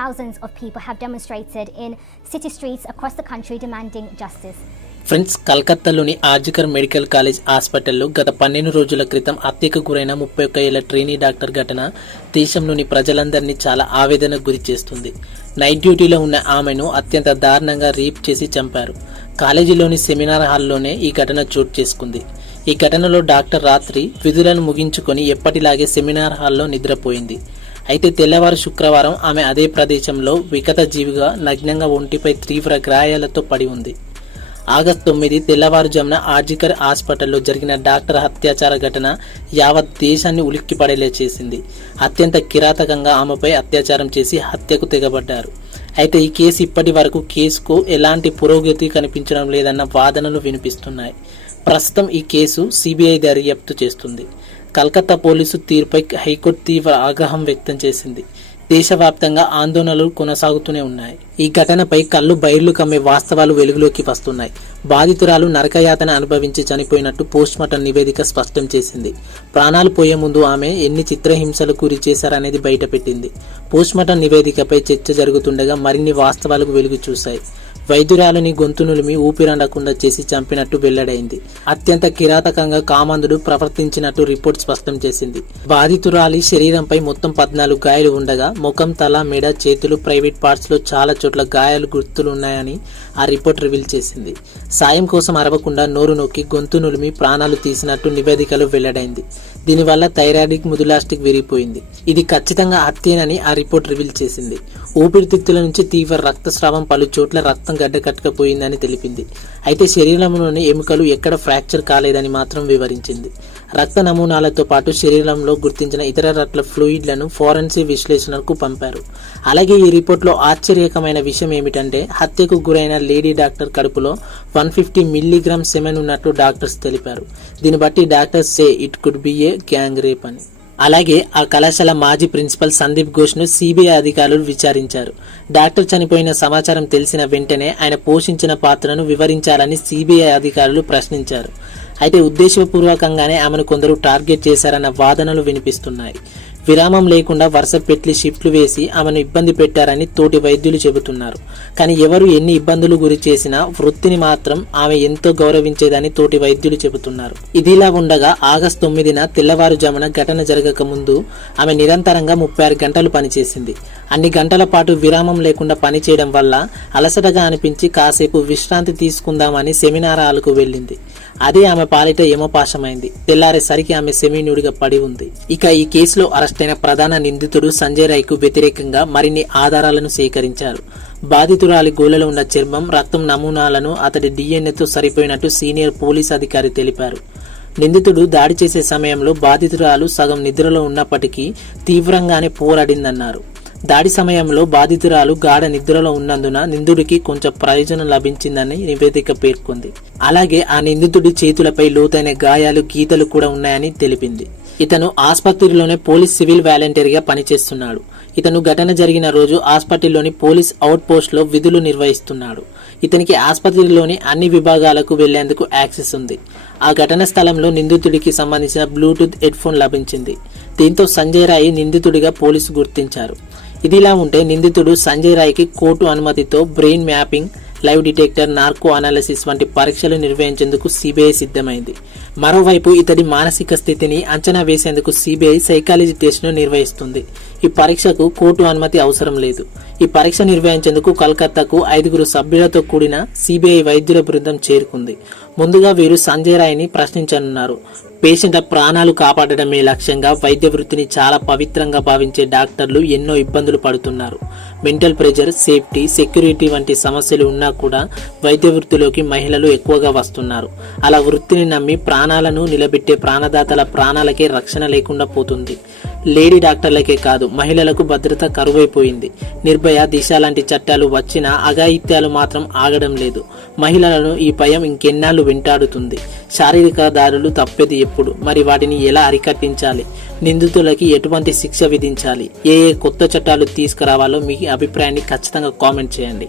thousands of people have demonstrated in city streets across the country demanding justice. Friends, కలకత్తాలోని RG Kar medical college హాస్పిటల్లో గత 12 రోజుల క్రితం హత్యకు గురైన 31 ఏళ్ల ట్రైనీ డాక్టర్ ఘటన దేశంలోని ప్రజలందరినీ చాలా ఆవేదనకు గురి చేస్తుంది. నైట్ డ్యూటీలో ఉన్న ఆమెను అత్యంత దారుణంగా రేప్ చేసి చంపారు. కాలేజీలోని సెమినార్ హాల్లోనే ఈ ఘటన చోటు చేసుకుంది. ఈ ఘటనలో డాక్టర్ రాత్రి విధులను ముగించుకొని ఎప్పటిలాగే సెమినార్ హాల్లో నిద్రపోయింది. అయితే తెల్లవారు శుక్రవారం ఆమె అదే ప్రదేశంలో వికట జీవిగా నగ్నంగా ఒంటిపై తీవ్ర గాయాలతో పడి ఉంది. ఆగస్టు 9 తెల్లవారుజామున ఆర్జికర్ హాస్పిటల్లో జరిగిన డాక్టర్ అత్యాచార ఘటన యావత్ దేశాన్ని ఉలిక్కిపడేలా చేసింది. అత్యంత కిరాతకంగా ఆమెపై అత్యాచారం చేసి హత్యకు తెగబడ్డారు. అయితే ఈ కేసు ఇప్పటి వరకు కేసుకు ఎలాంటి పురోగతి కనిపించడం లేదన్న వాదనలు వినిపిస్తున్నాయి. ప్రస్తుతం ఈ కేసు సిబిఐ దర్యాప్తు చేస్తుంది. కలకత్తా పోలీసు తీర్పుపై హైకోర్టు తీవ్ర ఆగ్రహం వ్యక్తం చేసింది. దేశవ్యాప్తంగా ఆందోళనలు కొనసాగుతూనే ఉన్నాయి. ఈ ఘటనపై కళ్ళు బైర్లు కమ్మే వాస్తవాలు వెలుగులోకి వస్తున్నాయి. బాధితురాలు నరకయాతన అనుభవించి చనిపోయినట్టు పోస్ట్మార్టం నివేదిక స్పష్టం చేసింది. ప్రాణాలు పోయే ముందు ఆమె ఎన్ని చిత్రహింసలకు గురి చేశారనేది బయటపెట్టింది. పోస్ట్మార్టం నివేదికపై చర్చ జరుగుతుండగా మరిన్ని వాస్తవాలకు వెలుగు చూశాయి. వైద్యురాలని గొంతు నులిమి ఊపిరాడకుండా చేసి చంపినట్టు వెల్లడైంది. అత్యంత కిరాతకంగా కామాంధుడు ప్రవర్తించినట్టు రిపోర్ట్ స్పష్టం చేసింది. బాధితురాలి శరీరంపై మొత్తం 14 గాయాలు ఉండగా ముఖం, తల, మెడ, చేతులు, ప్రైవేట్ పార్ట్స్ లో చాలా చోట్ల గాయాలు గుర్తులు ఉన్నాయని ఆ రిపోర్ట్ రివీల్ చేసింది. సాయం కోసం అరవకుండా నోరు నొక్కి గొంతు నులిమి ప్రాణాలు తీసినట్టు నివేదికలో వెల్లడైంది. దీనివల్ల థైరాయిడ్ ముదులాస్టిక్ విరిగిపోయింది. ఇది ఖచ్చితంగా హత్యేనని ఆ రిపోర్ట్ రివీల్ చేసింది. ఊపిరితిత్తుల నుంచి తీవ్ర రక్తస్రావం, పలు చోట్ల రక్తం గడ్డకట్టకపోయిందని తెలిపింది. అయితే శరీరంలోని ఎముకలు ఎక్కడ ఫ్రాక్చర్ కాలేదని మాత్రం వివరించింది. రక్త నమూనాలతో పాటు శరీరంలో గుర్తించిన ఇతర రకాల ఫ్లూయిడ్లను ఫోరెన్సిక్ విశ్లేషణకు పంపారు. అలాగే ఈ రిపోర్ట్లో ఆశ్చర్యకరమైన విషయం ఏమిటంటే హత్యకు గురైన లేడీ డాక్టర్ కడుపులో 150 మిల్లీగ్రామ్ సెమెన్ ఉన్నట్లు డాక్టర్స్ తెలిపారు. దీన్ని బట్టి doctors say it could be A gang rape అని. అలాగే ఆ కళాశాల మాజీ ప్రిన్సిపల్ సందీప్ ఘోష్ ను సిబిఐ అధికారులు విచారించారు. డాక్టర్ చనిపోయిన సమాచారం తెలిసిన వెంటనే ఆయన పోషించిన పాత్రను వివరించాలని సిబిఐ అధికారులు ప్రశ్నించారు. అయితే ఉద్దేశపూర్వకంగానే ఆమెను కొందరు టార్గెట్ చేశారన్న వాదనలు వినిపిస్తున్నాయి. విరామం లేకుండా వరుస పెట్లి షిఫ్ట్లు వేసి ఆమెను ఇబ్బంది పెట్టారని తోటి వైద్యులు చెబుతున్నారు. కానీ ఎవరు ఎన్ని ఇబ్బందులు గురి చేసినా వృత్తిని మాత్రం ఆమె ఎంతో గౌరవించేదని తోటి వైద్యులు చెబుతున్నారు. ఇదిలా ఉండగా ఆగస్టు 9న తెల్లవారుజామున ఘటన జరగక ముందు ఆమె నిరంతరంగా 36 గంటలు పనిచేసింది. అన్ని గంటల పాటు విరామం లేకుండా పనిచేయడం వల్ల అలసటగా అనిపించి కాసేపు విశ్రాంతి తీసుకుందామని సెమినార్ హాల్కు వెళ్ళింది. అదే ఆమె పాలిట యమపాశమైంది. తెల్లారేసరికి ఆమె సెమీన్యూడిగా పడి ఉంది. ఇక ఈ కేసులో అరెస్టైన ప్రధాన నిందితుడు సంజయ్ రాయ్కు వ్యతిరేకంగా మరిన్ని ఆధారాలను సేకరించారు. బాధితురాలి గోళ్లలో ఉన్న చర్మం, రక్తం నమూనాలను అతడి డిఎన్ఏతో సరిపోయినట్టు సీనియర్ పోలీస్ అధికారి తెలిపారు. నిందితుడు దాడి చేసే సమయంలో బాధితురాలు సగం నిద్రలో ఉన్నప్పటికీ తీవ్రంగానే పోరాడిందన్నారు. దాడి సమయంలో బాధితురాలు గాఢ నిద్రలో ఉన్నందున నిందితుడికి కొంచెం ప్రయోజనం లభించిందని నివేదిక పేర్కొంది. అలాగే ఆ నిందితుడి చేతులపై లోతైన గాయాలు, గీతలు కూడా ఉన్నాయని తెలిపింది. ఇతను ఆసుపత్రిలోనే పోలీస్ సివిల్ వాలంటీర్గా పనిచేస్తున్నాడు. ఇతను ఘటన జరిగిన రోజు ఆసుపత్రిలోని పోలీస్ అవుట్ పోస్ట్ లో విధులు నిర్వహిస్తున్నాడు. ఇతనికి ఆసుపత్రిలోని అన్ని విభాగాలకు వెళ్లేందుకు యాక్సెస్ ఉంది. ఆ ఘటన స్థలంలో నిందితుడికి సంబంధించిన బ్లూటూత్ హెడ్ ఫోన్ లభించింది. దీంతో సంజయ్ రాయ్ నిందితుడిగా పోలీసు గుర్తించారు. ఇదిలా ఉంటే నిందితుడు సంజయ్ రాయ్కి కోర్టు అనుమతితో brain mapping, live detector, narco analysis వంటి పరీక్షలు నిర్వహించేందుకు సిబిఐ సిద్ధమైంది. మరోవైపు ఇతడి మానసిక స్థితిని అంచనా వేసేందుకు సిబిఐ సైకాలజీ టెస్ట్ను నిర్వహిస్తుంది. ఈ పరీక్షకు కోర్టు అనుమతి అవసరం లేదు. ఈ పరీక్ష నిర్వహించేందుకు కలకత్తాకు 5 సభ్యులతో కూడిన సిబిఐ వైద్యుల బృందం చేరుకుంది. ముందుగా వీరు సంజయ్ రాయ్ని ప్రశ్నించనున్నారు. పేషెంట్ల ప్రాణాలు కాపాడడమే లక్ష్యంగా వైద్య వృత్తిని చాలా పవిత్రంగా భావించే డాక్టర్లు ఎన్నో ఇబ్బందులు పడుతున్నారు. మెంటల్ ప్రెజర్, సేఫ్టీ, సెక్యూరిటీ వంటి సమస్యలు ఉన్నా కూడా వైద్య వృత్తిలోకి మహిళలు ఎక్కువగా వస్తున్నారు. అలా వృత్తిని నమ్మి ప్రాణాలను నిలబెట్టే ప్రాణదాతల ప్రాణాలకే రక్షణ లేకుండా పోతుంది. లేడీ డాక్టర్లకే కాదు, మహిళలకు భద్రత కరువైపోయింది. నిర్భయ, దిశ లాంటి చట్టాలు వచ్చినా అఘాయిత్యాలు మాత్రం ఆగడం లేదు. మహిళలను ఈ భయం ఇంకెన్నాళ్ళు వెంటాడుతుంది. శారీరక దాడులు తప్పేది ఎప్పుడు? మరి వాటిని ఎలా అరికట్టించాలి? నిందితులకి ఎటువంటి శిక్ష విధించాలి? ఏ కొత్త చట్టాలు తీసుకురావాలో మీ అభిప్రాయాన్ని ఖచ్చితంగా కామెంట్ చేయండి.